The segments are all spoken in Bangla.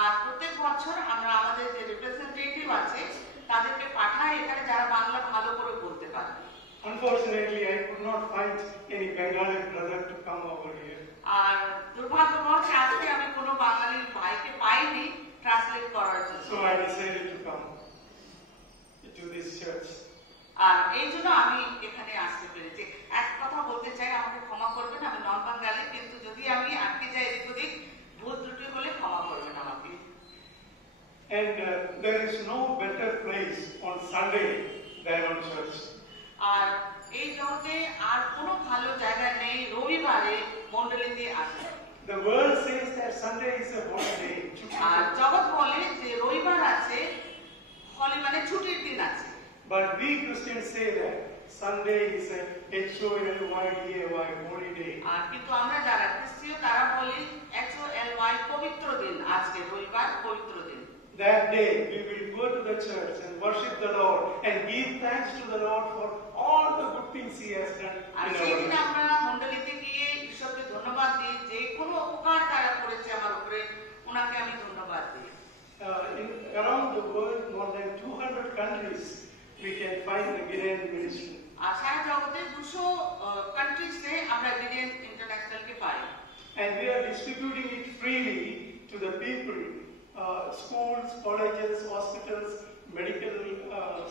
আর প্রত্যেক বছর আমরা আমাদের যে রিপ্রেজেন্টেটিভ আছে তাদেরকে পাঠাই এখানে যারা বাংলা ভালো করে বলতে পারে। Unfortunately, I could not find any Bengali brother to come over here. আর দুর্ভাগ্যবশ আজকে আমি কোনো বাঙালি ভাইকে পাইনি ট্রান্সলেট করার জন্য। So I decided to come to this church. আর এই জন্য আমি এখানে আসতে পেরেছি। এক কথা বলতে চাই, আমাকে ক্ষমা করবেন, আমি নন বাঙালি, কিন্তু যদি আমি আটকে যাই এদিক ওদিক ভুল ত্রুটি হলে ক্ষমা করবেন আমাকে। And there is no better place on Sunday than on church. আর এই জগতে আর কোনো ভালো জায়গা নেই রবিবারে মণ্ডলীতে আসা। The world says that Sunday is a holiday. আর জগৎ বলে যে রবিবার আছে, হলি মানে ছুটির দিন আছে। But we Christians say that Sunday is a HOLYDAY holiday. আর কিন্তু আমরা যারা খ্রিস্টীয় তারা বলি HOLY পবিত্র দিন, আজকে রবিবার পবিত্র দিন। That day we will go to the church and worship the Lord and give thanks to the Lord for all the good things He has done R in সেই our দিন life. আমরা মণ্ডলীতে গিয়ে ঈশ্বরকে ধন্যবাদ দিই, যে কোনো উপকার তারা করেছে আমার উপরে, ওনাকে আমি ধন্যবাদ দিই। Around the world, more than 200 countries, we can find the Gideon ministry. আর সারা জগতে 200 কান্ট্রিজে আমরা গিডিয়ন ইন্টারন্যাশনালকে পাই। And we are distributing it freely to the people, schools, colleges, hospitals, medical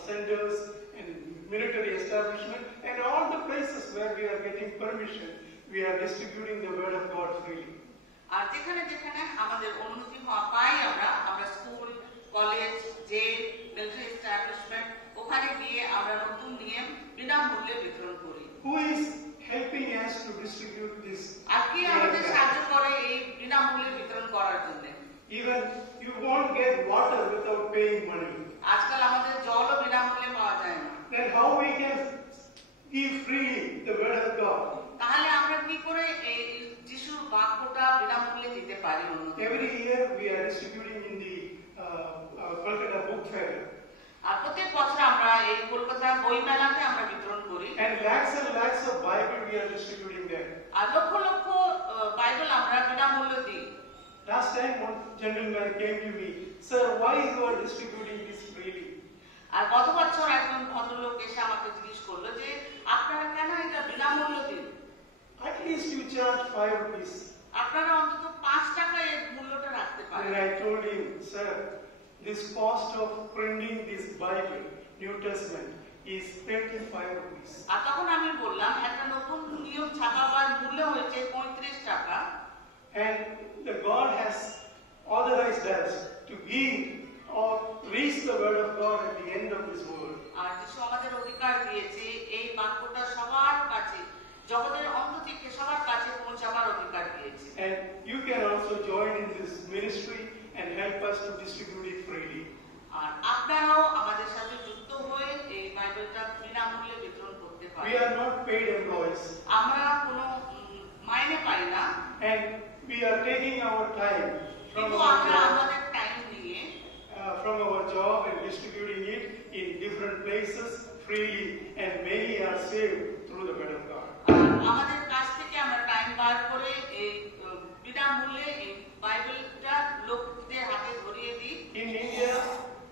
centers, and military establishment, and all the places where we are getting permission, we are distributing the word of God freely. আর যেখানে যেখানে আমাদের অনুমতি পাই আমরা school, college, jail, military establishment, ওখানে গিয়ে আমরা নতুন নিয়ম বিনামূল্যে বিতরণ করি। Who is helping us to distribute this? আর কি আমাদের সাহায্য করে এই বিনামূল্যে বিতরণ করার জন্য? Even you won't get water without paying money. আজকাল আমাদের জলও বিনামূল্যে পাওয়া যায় না। Then how we can give freely the word of God? তাহলে আমরা কি করে এই যিশুর বাক্যটা বিনামূল্যে দিতে পারি? Every year we are distributing in the Kolkata Book Fair. আর প্রত্যেক বছর আমরা এই কলকাতা বই মেলাতে আমরা বিতরণ করি। And lakhs of Bible we are distributing there. R lakh lakh Bible আমরা বিনামূল্যে দিই। Last time one gentleman came to me, sir, why you are distributing this freely? আর গত বছর একজন ভদ্রলোক এসে আমাকে জিজ্ঞেস করলো যে আপনারা কেন এটা বিনামূল্যে দিন? At least you charge 5 rupees. আপনারা অন্তত 5 টাকা এর মূল্যটা রাখতে পারেন। And I told him, sir, this cost of printing this Bible, New Testament, is 35 rupees. আর তখন আমি বললাম একটা নতুন নিয়ম ছাপাবার মূল্য হয়েছে 35 টাকা। And the God has authorized us to give or reach the word of God at the end of this world. আর যিশু আমাদের অধিকার দিয়েছে এই বাক্যটা সবার কাছে, জগতের অন্ত থেকে সবার কাছে পৌঁছাবার অধিকার দিয়েছে। And you can also join in this ministry and help us to distribute it freely. আর আপনারাও আমাদের সাথে যুক্ত হয়ে এই বাইবেলটা বিনামূল্যে বিতরণ করতে পারেন। We are not paid employees. আমরা কোনো মাইনে পাই না। And we are taking our time from কিন্তু আমরা আমাদের টাইম নিয়ে from our job and distributing it in different places freely, and many are saved through the word of God. আমাদের কাছ থেকে আমরা টাইম বার করে এই বিনামূল্যে এই বাইবেলটা লোকদের হাতে ধরিয়ে দিই। In India,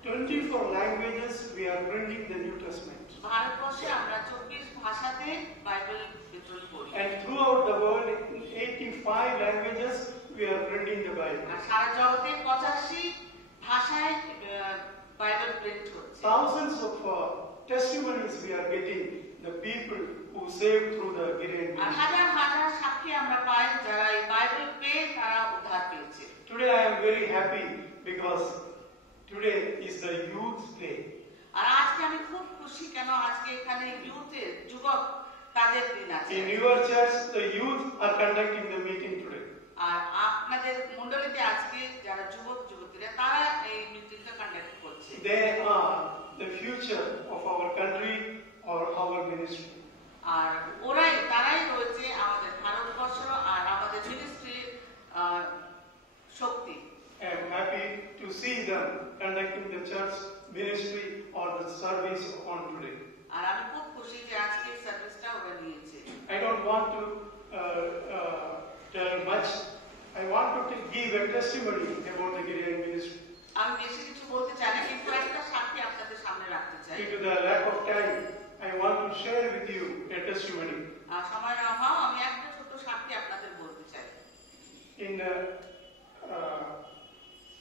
24 languages we are printing the New Testament. ভারতবর্ষে আমরা 24 ভাষাতে বাইবেল বিতরণ করি। And throughout the world, in 85 languages we are printing the Bible. আর সারা জগতে 85 ভাষায় বাইবেল প্রিন্ট হচ্ছে। Thousands of testimonies we are getting, the people who saved through the Gideon আর ministry. হাজার হাজার সাক্ষী আমরা পাই যারা এই বাইবেল পেয়ে তারা উদ্ধার পেয়েছে। Today I am very happy because today is the youth day. আর আজকে আমি খুব খুশি, কেন আজকে এখানে ইউথের যুবক তাদের দিন আছে। In your church, the youth are conducting the meeting today. আর আপনাদের মণ্ডলীতে আজকে যারা যুবক যুবতীরা তারা এই মিটিংটা কন্ডাক্ট করছে। They are the future of our country or our ministry. আর তারাই রয়েছে আমাদের ভারতবর্ষ আর আমাদের মিনিস্ট্রির শক্তি। I am happy to see them conducting the church ministry or the service on today. আর আমি খুব খুশি যে আজকে সার্ভিসটা ওরা নিয়েছে। I don't want to tell much. I I want to give a testimony about the Gideon ministry. আমি বেশি কিছু বলতে চাই না, কিন্তু একটা সাক্ষী আপনাদের সামনে রাখতে চাই। Due to the lack of time, I want to share with you a testimony. সময়ের অভাব, আমি একটা ছোট সাক্ষী আপনাদের বলতে চাই।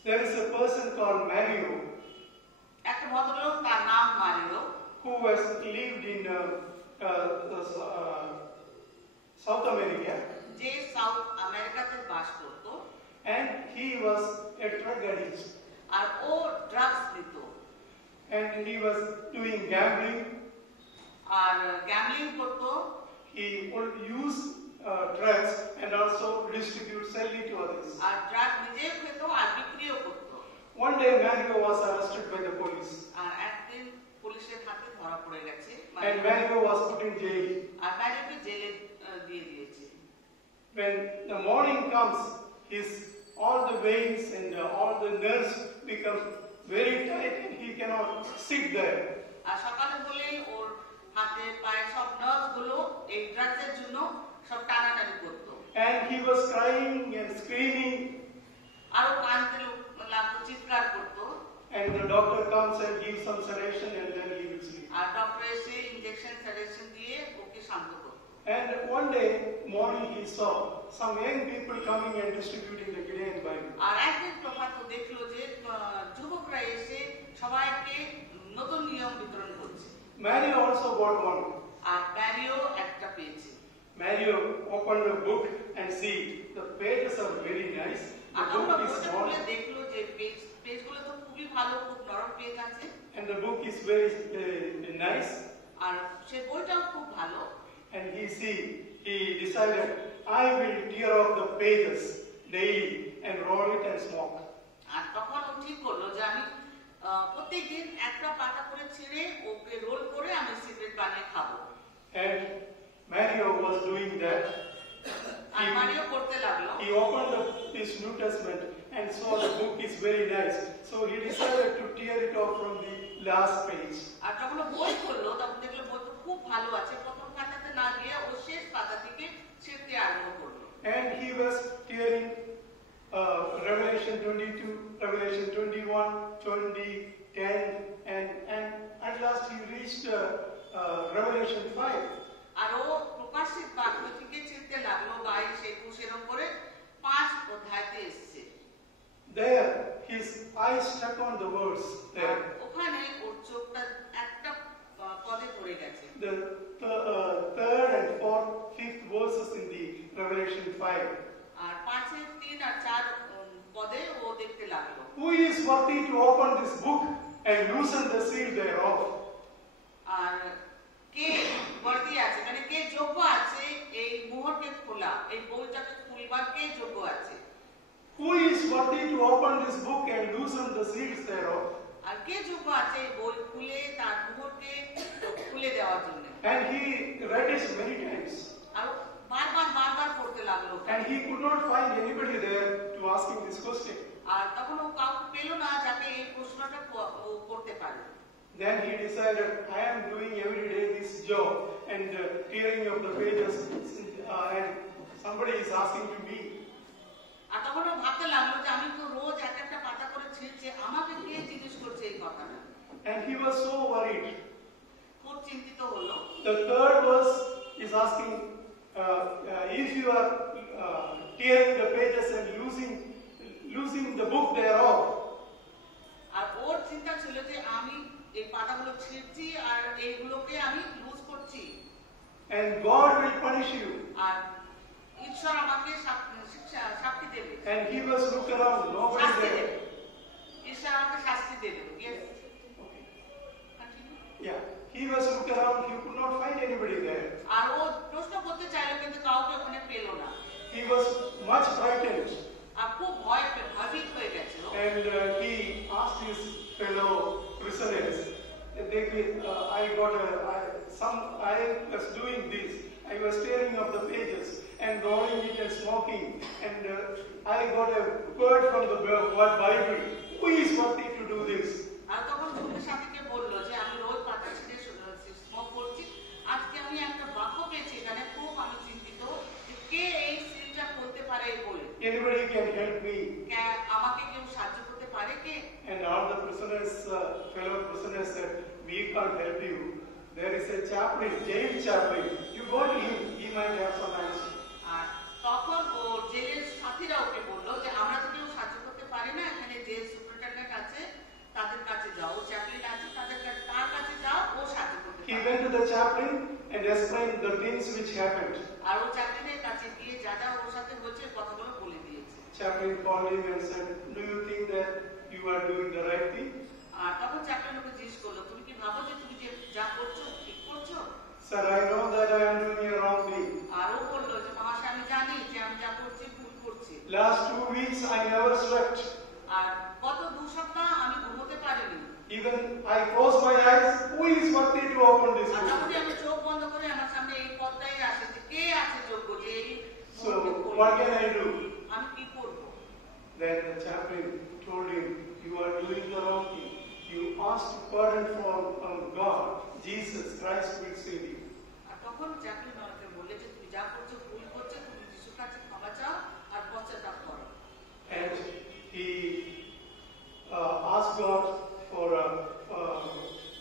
There is a person called Mario, একটা ভদ্রলোক, তার নাম Mario, who has lived in South America, যে সাউথ আমেরিকাতে বাস করত, and he was a drug addict, আর ও ড্রাগস নিত, and he was doing gambling. আর গ্যাম্বলিং করত। He would use drugs and also distribute, sell it to others. আর ড্রাগ নিজেও খেত আর বিক্রিও করত। One day Mario was arrested by the police, আর একদিন পুলিশের হাতে ধরা পড়ে গেছে, and Mario was put in jail. আর ম্যারিওকে জেলে দিয়ে দিয়েছে। When the morning comes, all the veins and all the nerves become very tight and he cannot sit there. আর সকালে হলেই ওর হাতে পায়ে সব নার্ভস গুলো এই ড্রাগসের জন্য সব টানাটানি করত। And he was crying and screaming. আর ও কাঁদতে লাগতো, চিৎকার করত। And the doctor comes and gives some sedation and then he will sleep. আর ডক্টর এসে ইনজেকশন সেডেশন দিয়ে ওকে শান্ত করত। And one day morning he saw some young people coming and distributing the Gideon Bible. আর একদিন প্রভাত দেখলো যে যুবকরা এসে সবাইকে নতুন নিয়ম বিতরণ করছে। Mario also got one. আর ম্যারিও একটা পেয়েছে। Mario opened the book and see the pages are very nice. The book is small দেখলো যে পেজগুলো তো খুবই ভালো, খুব নরম পেজ আছে, and the book is very nice. আর সে বইটাও খুব ভালো। And he decided, I will tear off the pages daily and roll it and smoke. আর তখন ও ঠিক করলো যে আমি প্রত্যেকদিন একটা পাতা করে ছিঁড়ে ওকে রোল করে আমি সিগারেট বানিয়ে খাবো। And Mario was doing that. আর মারিও করতে লাগলো। He opened his New Testament and saw the book is very nice. So he decided to tear it off from the last page. আর যখন ও বই খুললো তখন দেখলো বই তো খুব ভালো আছে, প্রথম পাতাতে না গিয়ে ও শেষ পাতা থেকে ছিঁড়তে আরম্ভ করলো। And he was tearing Revelation 22, Revelation 21, 20, 10, and at last he reached Revelation 5. আর ও প্রকাশিত বাক্য থেকে ছিঁড়তে লাগলো 22, 21 এর উপরে 5 অধ্যায়তে এসেছে। There his eyes stuck on the words there. ওখানে ওর চোখটা একটা পদে পড়ে গেছে। The third and fourth, fifth verses in the Revelation 5. আর 5, 3 আর 4 পদে ও দেখতে লাগলো। Who is worthy to open this book and loosen the seal thereof? R K worthy আছে, মানে কে যোগ্য আছে এই মোহরকে খোলা, এই বইটাকে খুলবার কে যোগ্য আছে? Who is worthy to open this book and loosen the seals thereof? আর কে যোগ্য আছে এই বই খুলে তার মোহরকে খুলে দেওয়ার জন্য? And he read it many times. আর বারবার পড়তে লাগলো। And he could not find anybody there to ask him this question. আর তখন ও কাউকে পেল না যাকে এই প্রশ্নটা করতে পারে। Then he decided, I am doing every day this job and tearing of the pages, and somebody is asking to me. আর তখন ও ভাবতে লাগলো যে আমি তো রোজ একটা পাতা করে ছিঁড়ছি, আমাকে কে জিজ্ঞেস করছে এই কথাটা? And he was so worried. খুব চিন্তিত হলো। The third verse is asking, if you are tearing the pages and losing the book thereof. আর ওর চিন্তা ছিল যে আমি এই পাতাগুলো ছিঁড়ছি আর এইগুলোকে আমি লুজ করছি। And God will punish you. আর ঈশ্বর আমাকে শাস্তি দেবে। And he was look around, nobody there. ঈশ্বর আমাকে শাস্তি দেবে। Yes. Okay. Yeah. He was look around, he could not find anybody there. আর ও প্রশ্ন করতে চাইলো কিন্তু কাউকে ওখানে পেল না। He was much frightened. আর খুব ভয়ভীত হয়ে গেছিল। And he asked his fellow prisoners, I was doing this. I was tearing up the pages and rolling it and smoking. And I got a word from the Bible. Who is worthy to do this? আর তখন সঙ্গী সাথীকে বলল যে আমি রোজ পাতা ছিঁড়ে স্মোক করছি, আজকে আমি একটা বাক্য পেয়েছি, এখানে খুব আমি চিন্তিত যে কে এই সিলটা খুলতে পারে এই বই। anybody can help me. আমাকে কেউ সাহায্য করতে পারে কে? And all the prisoners, fellow prisoners said, we can't help you. There is a chaplain, jail chaplain. You go to him, he might have some answer. আর তখন ও জেলের সাথীরা ওকে বললো যে আমরা তো কেউ সাহায্য করতে পারি না, এখানে জেল সুপারিনটেন্ডেন্ট আছে, তাদের কাছে যাও, চ্যাপলিন আছে, তার কাছে যাও, ও সাহায্য করতে He পারে। went to the chaplain and explained the things which happened. আর ও চ্যাপলিনের কাছে গিয়ে যা যা ওর সাথে হয়েছে কথাগুলো বলে দিয়েছে। Chaplain called him and said, do you think that you are doing the right thing? আর তখন চ্যাপলিন ওকে জিজ্ঞেস করলো, তুমি কি ভাবো যে তুমি যে যা করছো ঠিক করছো? Sir, I know that I am doing a wrong thing. আর ও বললো যে মহাশয় আমি জানি যে আমি যা করছি ভুল করছি। Last 2 weeks I never slept. আর গত 2 সপ্তাহ আমি ঘুমোতে পারিনি। Even I close my eyes, who is worthy to open this R book? যখনই আমি চোখ বন্ধ করে আমার সামনে এই পথটাই আসে যে কে আছে যোগ্য যে এই So, what can I do? আমি কি করব? Then the chaplain told him, you are doing the wrong thing. You asked pardon from God. Jesus Christ will save you. আর তখন চ্যাপলিন আমাকে বললে যে তুমি যা করছো ভুল করছো, তুমি যিশুর কাছে ক্ষমা চাও আর পশ্চাতাপ করো। And he asked God for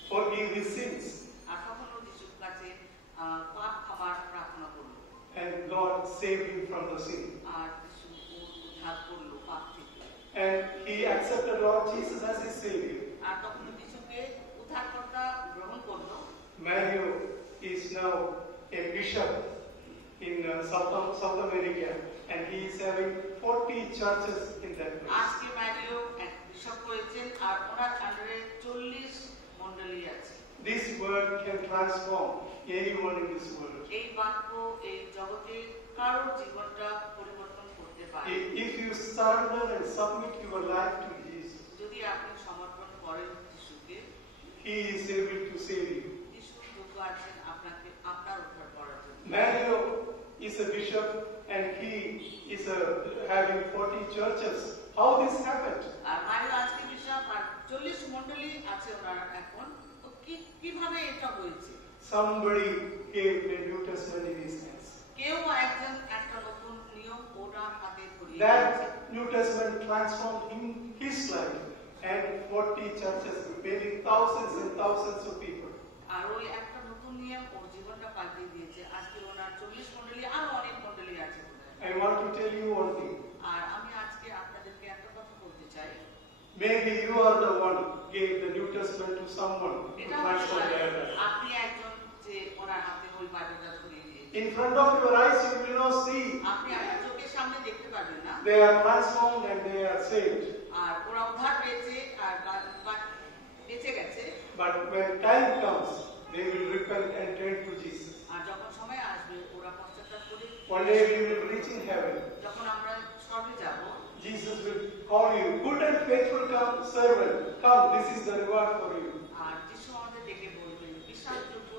forgive his sins. আর তখন ও যিশুর কাছে পাপ ক্ষমার প্রার্থনা করলো। And God saved him from the sin. আর যিশু ও উদ্ধার করলো পাপ থেকে। And he accepted Lord Jesus as his Savior. আর তখন যিশুকে উদ্ধারকর্তা গ্রহণ করলো। Mario is now a bishop in South America, and he is having 40 churches in that place. আজকে ম্যারিও এক বিশপ হয়েছেন আর ওনার আন্ডারে 40 মণ্ডলী আছে। This word can transform anyone in this world. এই বাক্য এই জগতে কারোর জীবনটা পরিবর্তন করতে পারে। If you surrender and submit your life to Jesus, যদি আপনি সমর্পণ করেন যিশুকে, he is able to save you. যিশু যোগ্য আছেন আপনাকে আপনার উদ্ধার করার জন্য। Mario is a bishop and he is having 40 churches. How this happened? আর ম্যারিও আজকে বিশপ আর 40 মণ্ডলী আছে ওনার এখন। তো কিভাবে এটা হয়েছে? Somebody gave the New Testament in his hands. কেউ একজন একটা নতুন নিয়ম ওনার হাতে ধরিয়ে দিয়েছে। That New Testament transformed his life and 40 churches, maybe thousands and thousands of people. আর ওই একটা নতুন নিয়ম ওর জীবনটা পাল্টে দিয়েছে। আজকে ওনার 40 মণ্ডলী আরো অনেক মণ্ডলী আছে। I want to tell you one thing. আর আমি আজকে আপনাদেরকে একটা কথা বলতে চাই। Maybe you are the one who gave the New Testament to someone to এটা transform their life. আপনি একজন যে ওনার হাতে ওই বাইবেলটা ধরিয়ে দিয়েছে। In front of your eyes you will not see. আপনি আপনার চোখের সামনে দেখতে পারবেন না। They are transformed and they are saved. আর ওরা উদ্ধার পেয়েছে আর বেঁচে গেছে। But when time comes, they will repent and turn to Jesus. আর যখন সময় আসবে ওরা পশ্চাৎতাপ করে One day we will reach in heaven. যখন আমরা স্বর্গে যাব, Jesus will call you, good and faithful servant. Come, this is the reward for you. আর যিশু আমাদের ডেকে বলবেন, বিশ্বাসযোগ্য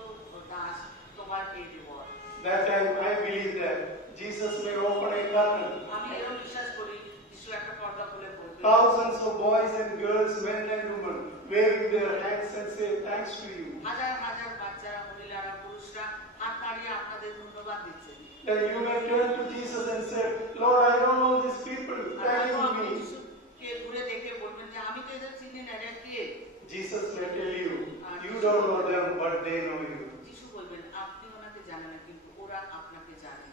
দাস, তোমার এই reward. That time I believe that Jesus may open a curtain. আমি এরকম বিশ্বাস করি যিশু একটা পর্দা খুলে বলবেন। Thousands of boys and girls, men and women, waving their hands and say thanks to you. হাজার হাজার বাচ্চারা, মহিলারা, পুরুষরা হাত নাড়িয়ে আপনাদের ধন্যবাদ দিচ্ছেন। Then you may turn to Jesus and say, Lord, I don't know these people. Thank me. যিশুকে ঘুরে দেখে বলবেন যে আমি তো এদের চিনি না, এরা কে? Jesus may tell you, you don't know them, but they know you. যিশু বলবেন আপনি ওনাকে জানেন না কিন্তু ওরা আপনাকে জানে।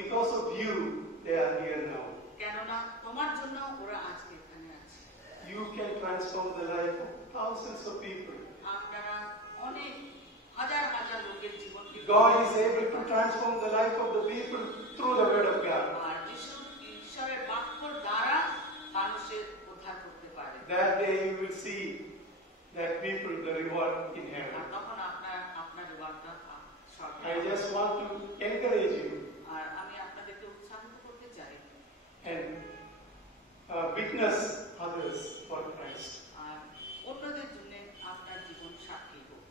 Because of you, they are here now. কেননা তোমার জন্য ওরা আজকে এখানে আছে। You can transform the life of thousands of people. আপনারা অনেক হাজার হাজার লোকের জীবনকে God is able to transform the life of the people through the word of God. আর যিশু ঈশ্বরের বাক্যর দ্বারা মানুষের উদ্ধার করতে পারে। That day you will see that people the reward in R heaven. তখন আপনার রিওয়ার্ডটা স্বর্গে। I just want to encourage you আর আমি আপনাদেরকে উৎসাহিত করতে চাই and witness others for Christ. আর অন্যদের জন্য আপনার জীবন সাক্ষী হোক।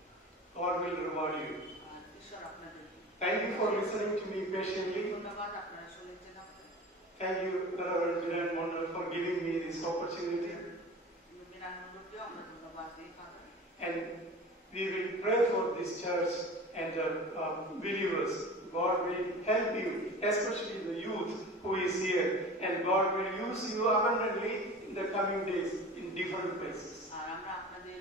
God will reward you. আর ঈশ্বর আপনাদের Thank you for listening to me patiently. ধন্যবাদ, আপনারা শুনেছেন। Thank you, Reverend Miran Mondal, for giving me this opportunity. বিনামূল্যে আমরা ধন্যবাদ দিই পাবেন। And we will pray for this church and the believers. God will help you, especially the youth, who is here, and God will use you abundantly in the coming days in different places. আর আমরা আপনাদের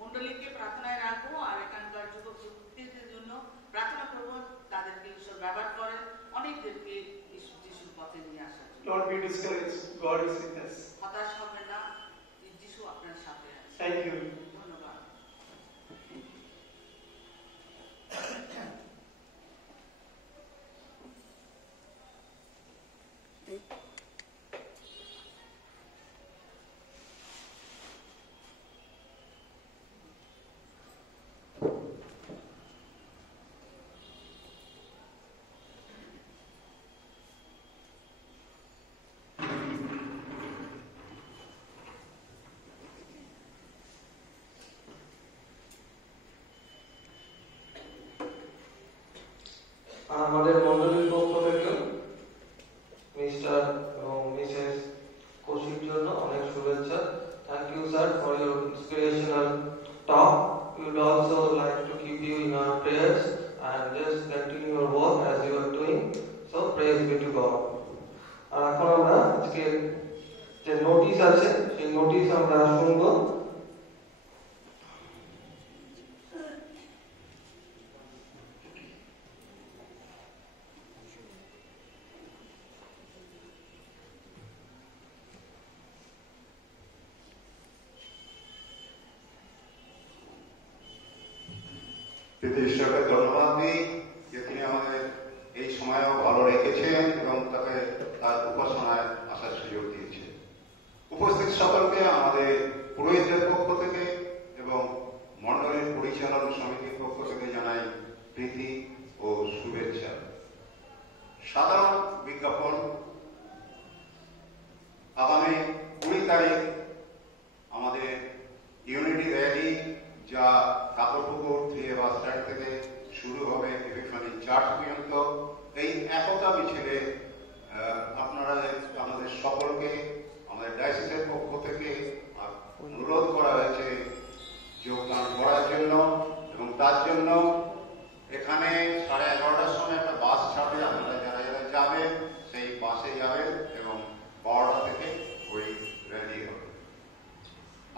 মণ্ডলীকে প্রার্থনায় রাখবো আর এখানকার যুবক যুবতীদের জন্য প্রার্থনা করবো, তাদেরকে ঈশ্বর ব্যবহার করেন অনেকদেরকে যিশুর পথে নিয়ে আসার জন্য। Don't be discouraged. God is with us. হতাশ হবেন না, যিশু আপনার সাথে আছে। Thank you. ধন্যবাদ। আমাদের মন্ডলীর পক্ষ থেকে মিস্টার এবং মিসেস কৌশিক জন্য অনেক শুভেচ্ছা। Thank you sir for your inspirational talk. We would also like to keep you in our prayers and just continue your work as you are doing. So praise be to God. আর এখন আমরা আজকে যে নোটিশ আছে সেই নোটিশ আমরা শুনবো। ঈশ্বরকে ধন্যবাদ দিই যে তিনি আমাদের এই সময়ও ভালো রেখেছেন এবং তাকে তার উপাসনায় আসার সুযোগ দিয়েছেন। উপস্থিত সকলকে আমাদের পুরোহিতদের পক্ষ থেকে এবং মণ্ডলীর পরিচালন সমিতির পক্ষ থেকে জানাই প্রীতি ও শুভেচ্ছা। সাধারণ বিজ্ঞাপন, আগামী 20 তারিখ আমাদের ইউনিটি র্যালি, যা কাপড়পুকুর 3A বাস স্ট্যান্ড থেকে শুরু হবে এপিফানি চার্চ পর্যন্ত। এই একতা মিছিলে আপনারা আমাদের সকলকে আমাদের ডায়োসিসের পক্ষ থেকে অনুরোধ করা হয়েছে যোগদান করার জন্য, এবং তার জন্য এখানে 11:30টার সময় একটা বাস ছাড়বে। আপনারা যারা যারা যাবেন সেই বাসে যাবেন এবং 12টা থেকে ওই র্যালি হবে।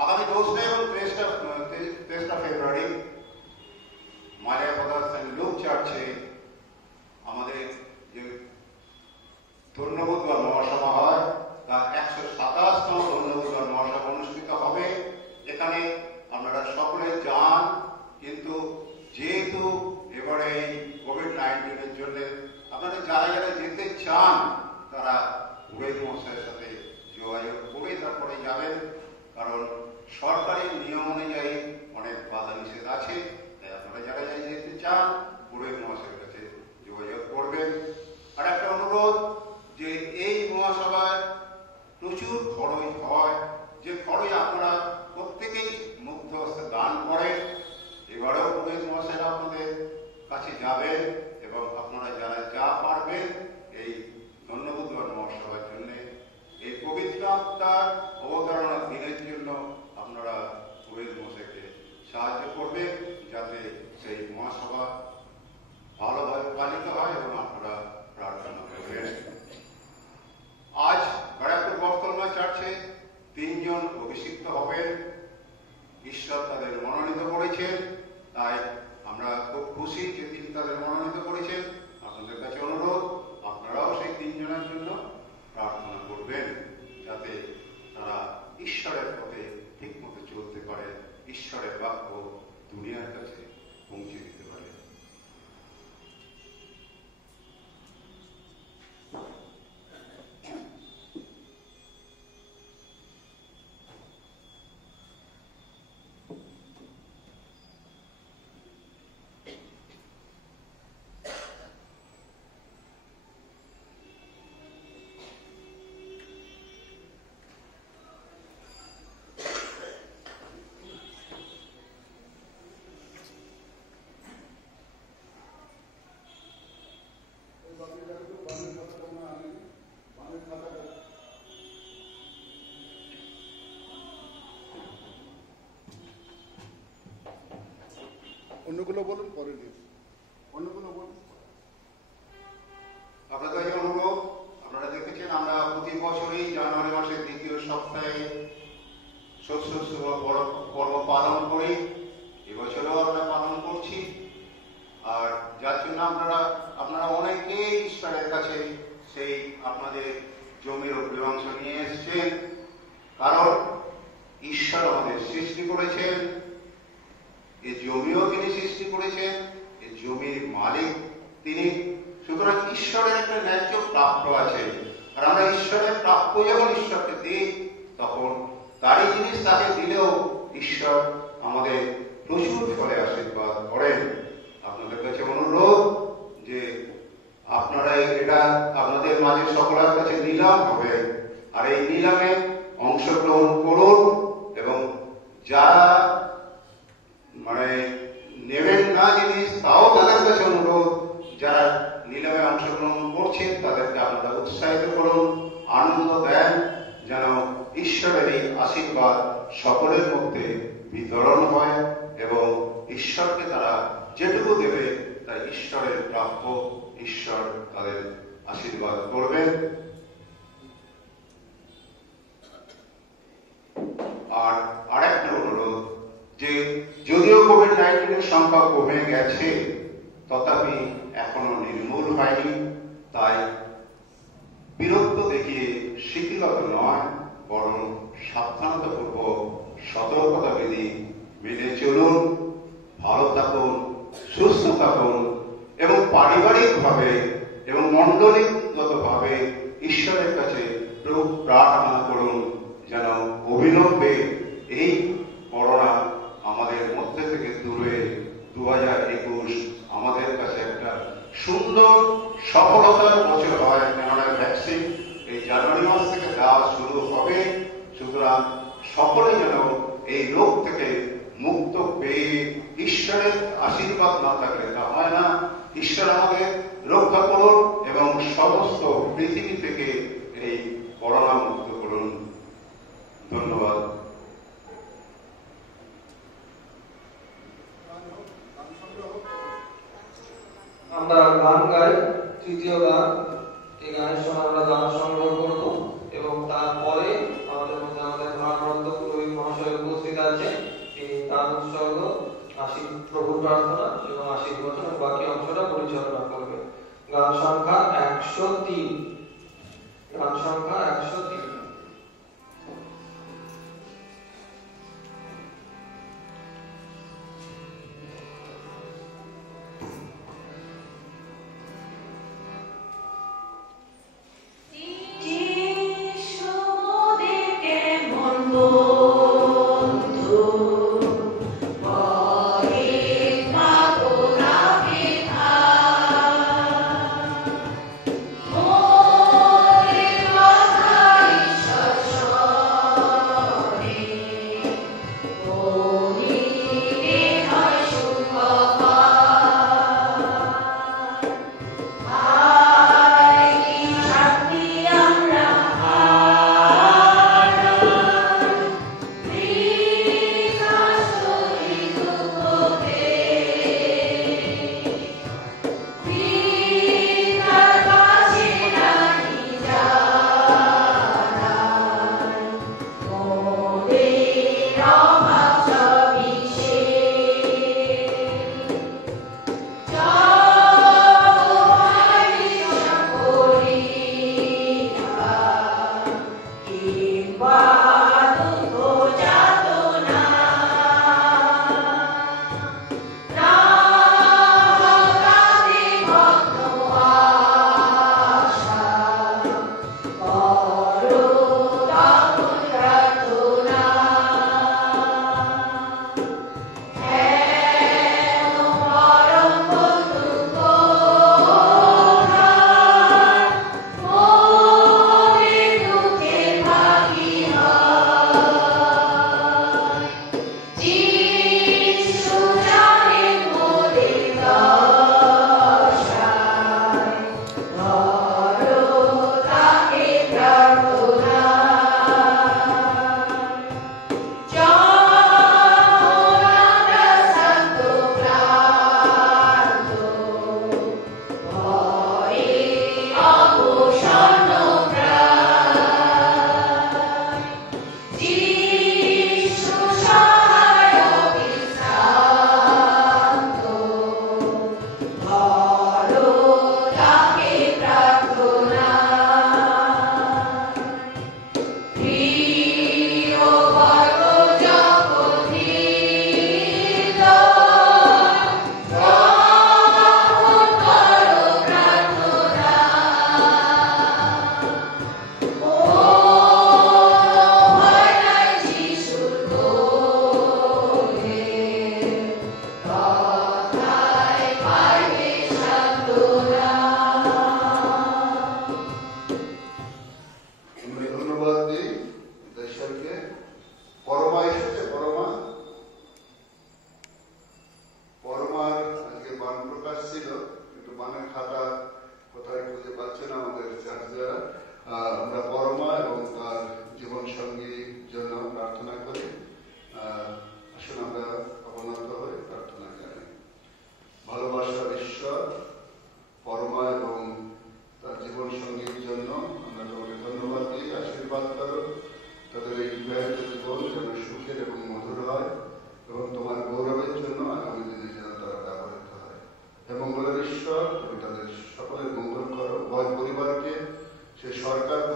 আগামী 2 এবং 3 ফেব্রুয়ারি মারিয়া ব্রাদার্স এন্ড লুক চার্চে আমাদের যে ধন্যবোধ মহাসভা হয়, তা 127তম ধন্যবোধ মহাসভা অনুষ্ঠিত হবে। এখানে আপনারা সকলে যান, কিন্তু যেহেতু এবারে এই কোভিড-19 জন্য আপনারা যারা যারা যেতে চান তারা পুরোহিত মহাশয়ের সাথে যোগাযোগ করে তারপরে যাবেন, কারণ সরকারি নিয়ম অনুযায়ী অনেক বাধা নিষেধ আছে। তাই আপনারা যারা যারা যেতে চান পুরোহিত মহাশয়ের কাছে যোগাযোগ করবেন। আর একটা অনুরোধ, যে এই মহাসভায় প্রচুর খরচ হয়, যে খরচ আপনারা প্রত্যেকেই মুগ্ধ হস্তে দান করেন। এবারেও পুরোহিত মহাশয়রা আপনাদের কাছে যাবেন এবং আপনারা যারা যা পারবেন এই ধন্যবোধ মহাসভার জন্য, এই পবিত্র আত্মার অবতারণার দিনের জন্য আপনারা পুরোহিত মহাশয়কে সাহায্য করবেন, যাতে সেই মহাসভা ভালোভাবে পালিত হয় এবং আপনারা প্রার্থনা করবেন। আজ ব্যারাকপুর বটতলা চার্চে 3 জন অভিষিক্ত হবেন। ঈশ্বর তাদের মনোনীত করেছেন, তাই আমরা খুব খুশি যে তিনি তাদের মনোনীত করেছেন। আপনাদের কাছে অনুরোধ, আপনারাও সেই 3 জনের জন্য প্রার্থনা করবেন, যাতে তারা ঈশ্বরের পথে ঠিক মতো চলতে পারে, ঈশ্বরের বাক্য দুনিয়ার কাছে পৌঁছে দিতে পারে। অন্যগুলো বলুন, পরে নিন। অন্যগুলো বলুন। আপনাদের কাছে অনুরোধ, আপনারা প্রতি বছরই জানুয়ারি মাসের দ্বিতীয় সপ্তাহে শস্য পর্ব পালন করি। এবছরও আমরা পালন করছি। আর যার জন্য আপনারা অনেকেই ঈশ্বরের কাছে সেই আপনাদের জমির উপরে অংশ নিয়ে এসছেন, কারণ ঈশ্বর আমাদের সৃষ্টি করেছেন, এই জমিও তিনি সৃষ্টি করেছেন, এই জমির মালিক তিনি। সুতরাং ঈশ্বরের একটা ন্যায্য প্রাপ্য আছে, আর আমরা ঈশ্বরের প্রাপ্য যখন ঈশ্বরকে দিই, তখন তারই জিনিস তাকে দিলেও ঈশ্বর আমাদের প্রচুর ফলে আশীর্বাদ করেন। আপনাদের কাছে অনুরোধ যে আপনারা এটা আপনাদের মাঝে সকলের কাছে নিলাম হবে, আর এই নিলামে অংশগ্রহণ করুন। এবং যারা নেবেন না জিনিস, তাও তাদের কাছে অনুরোধ, যারা নিলামে অংশগ্রহণ করছেন তাদেরকে আপনারা উৎসাহিত করুন, আনন্দ দেন, যেন ঈশ্বরের এই আশীর্বাদ সকলের মধ্যে বিতরণ হয় এবং ঈশ্বরকে তারা যেটুকু দেবে তা ঈশ্বরের প্রাপ্য, ঈশ্বর তাদের আশীর্বাদ করবেন। আর আরেকটা অনুরোধ যে যদিও কোভিড-19 সংখ্যা কমে গেছে, তথাপি এখনো নির্মূল হয়নি। তাই বিরক্ত দেখিয়ে শিথিলতা নয়, বরং সাবধানতাপূর্বক সতর্কতা বিধি মেনে চলুন। ভালো থাকুন, সুস্থ থাকুন এবং পারিবারিকভাবে এবং মণ্ডলীগতভাবে ঈশ্বরের কাছে প্রার্থনা করুন যেন অবিলম্বে এই করোনা আমাদের মধ্যে থেকে দূরে 2021 আমাদের কাছে একটা সুন্দর সফলতার বছর হয়। কেননা ভ্যাকসিন এই জানুয়ারি মাস থেকে দেওয়া শুরু হবে। সুতরাং সকলে যেন এই রোগ থেকে মুক্ত পেয়ে, ঈশ্বরের আশীর্বাদ না থাকলে তা হয় না, ঈশ্বর আমাদের রক্ষা করুন এবং সমস্ত পৃথিবী থেকে এই করোনা মুক্ত করুন। ধন্যবাদ। আমরা গান গাই, তৃতীয় গান। এই গানের সময় আমরা গান সংগ্রহ করব এবং তারপরে আমাদের মধ্যে আমাদের ভারপ্রাপ্ত পুরোহিত মহাশয় উপস্থিত আছে। তিনি তার উৎসর্গ, প্রভু প্রার্থনা এবং আশীর্বচন বাকি অংশটা পরিচালনা করবে। গান সংখ্যা 103। গান সংখ্যা 103। Oh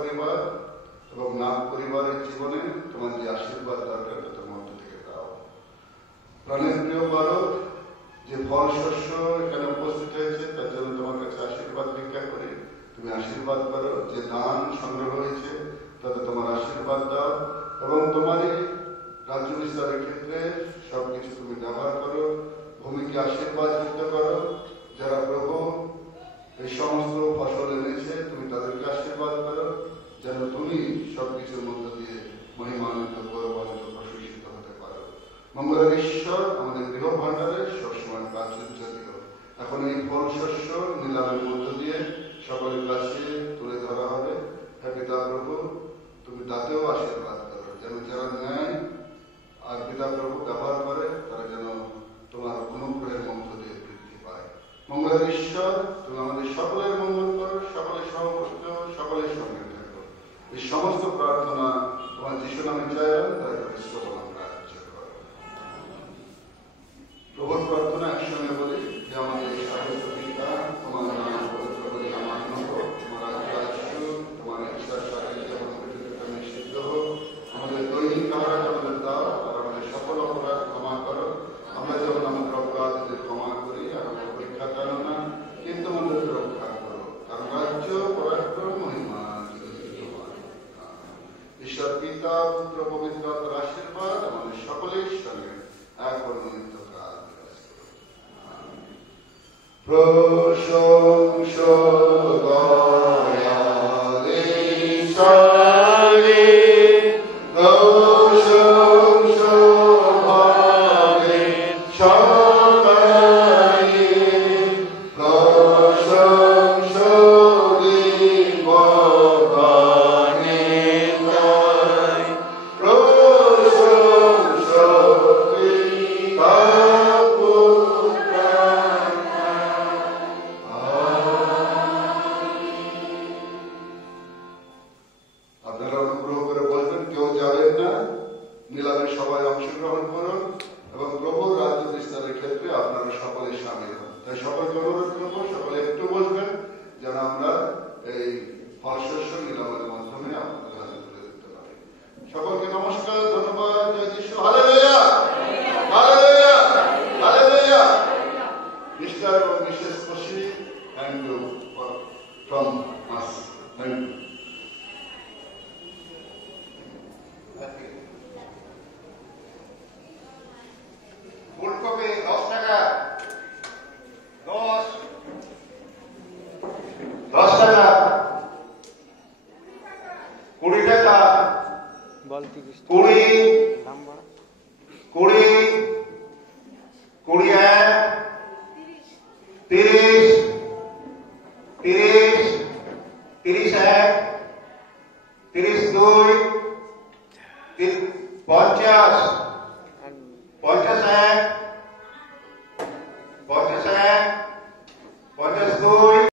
পরিবার এবং নাগ পরিবারের জীবনে তোমার যে আশীর্বাদ দরকার তোমার মধ্য থেকে দাও। প্রাণের প্রিয় ভারত, যে ফল শস্য এখানে উপস্থিত হয়েছে তার জন্য তোমার কাছে আশীর্বাদ ভিক্ষা করি। তুমি আশীর্বাদ করো। যে দান সংগ্রহ হয়েছে তাতে তোমার আশীর্বাদ দাও এবং তোমারই রাজ্য বিস্তারের ক্ষেত্রে সবকিছু তুমি ব্যবহার করো। ভূমিকে আশীর্বাদ যুক্ত করো। যারা প্রভু এই সমস্ত ফসল এনেছে তুমি তাদেরকে আশীর্বাদ করো, যেন তুমি সবকিছুর মধ্য দিয়ে মহিমান্বিত, গৌরবান্বিত, প্রশংসিত হতে পারো। মঙ্গলের ঈশ্বর আমাদের গৃহ ভাণ্ডারে সবসময় প্রাচুর্য দিও। এখন এই ফল শস্য নিলামের মধ্য দিয়ে সকলের কাছে তুলে ধরা হবে। হে পিতা প্রভু, তুমি তাতেও আশীর্বাদ করো, যেন যারা নেয় আর পিতা প্রভু ব্যবহার করে তারা যেন তোমার অনুগ্রহের মধ্য দিয়ে বৃদ্ধি পায়। মঙ্গলের ঈশ্বর, তুমি আমাদের সকলের মঙ্গল করো, সকলের সহবস্ত, সকলের সঙ্গে থাকো। এই সমস্ত প্রার্থনা তোমার যিশু নামে চাইলাম, তাই করে শ্রবণ আমরা করো। প্রভুর প্রার্থনা একসঙ্গে বলি যে আমাদের স্বাগত পিতা, তোমার নাম পবিত্র করে আমার হোক, তোমার রাজ্য আসুক, তোমার ইচ্ছার সাথে যেমন পৃথিবীতে নিষিদ্ধ হোক। আমাদের দৈনিক আহার আমাদের দাও, আর আমাদের সকল অপরাধ ক্ষমা করো, আমরা যেমন আমাদের অপরাধীদের ক্ষমা করি, আর আমাদের পরীক্ষা জানো না, কিন্তু আমাদের রক্ষা করো, কারণ রাজ্য, পরাক্রম, মহিমা ঈশ্বর পিতা, পুত্র, পবিত্র আত্মার আশীর্বাদ আমাদের সকলের সঙ্গে এক অনন্তকাল বিরাজ করুক। প্রশংসা দয়াল ঈশ্বরে, প্রশংসা ভাবে সদাই, প্রশংসা ভগবানে তাই, প্রশংসা পিতা পুত্র। আপনারা অনুগ্রহ করে বলবেন, কেউ যাবেন না, মিলামে সবাই অংশগ্রহণ করুন এবং প্রভুর রাজ্য বিস্তারের ক্ষেত্রে আপনারা সকলে সামিল হন। তাই সকলকে অনুরোধ করবো, সকলে একটু বসবেন যেন আমরা এই ফল শস্য নিলামের মাধ্যমে আপনাদের হাতে তুলে দিতে পারি। সকলকে নমস্কার, ধন্যবাদ। জয় যিশু। Hallelujah, hallelujah, hallelujah. মিস্টার এবং Mrs Koshy, thank you from us. Thank you. ফুলকপি 10 টাকা, 10 টাকা, 20 টাকা, 20, 20, 21, 30, 31,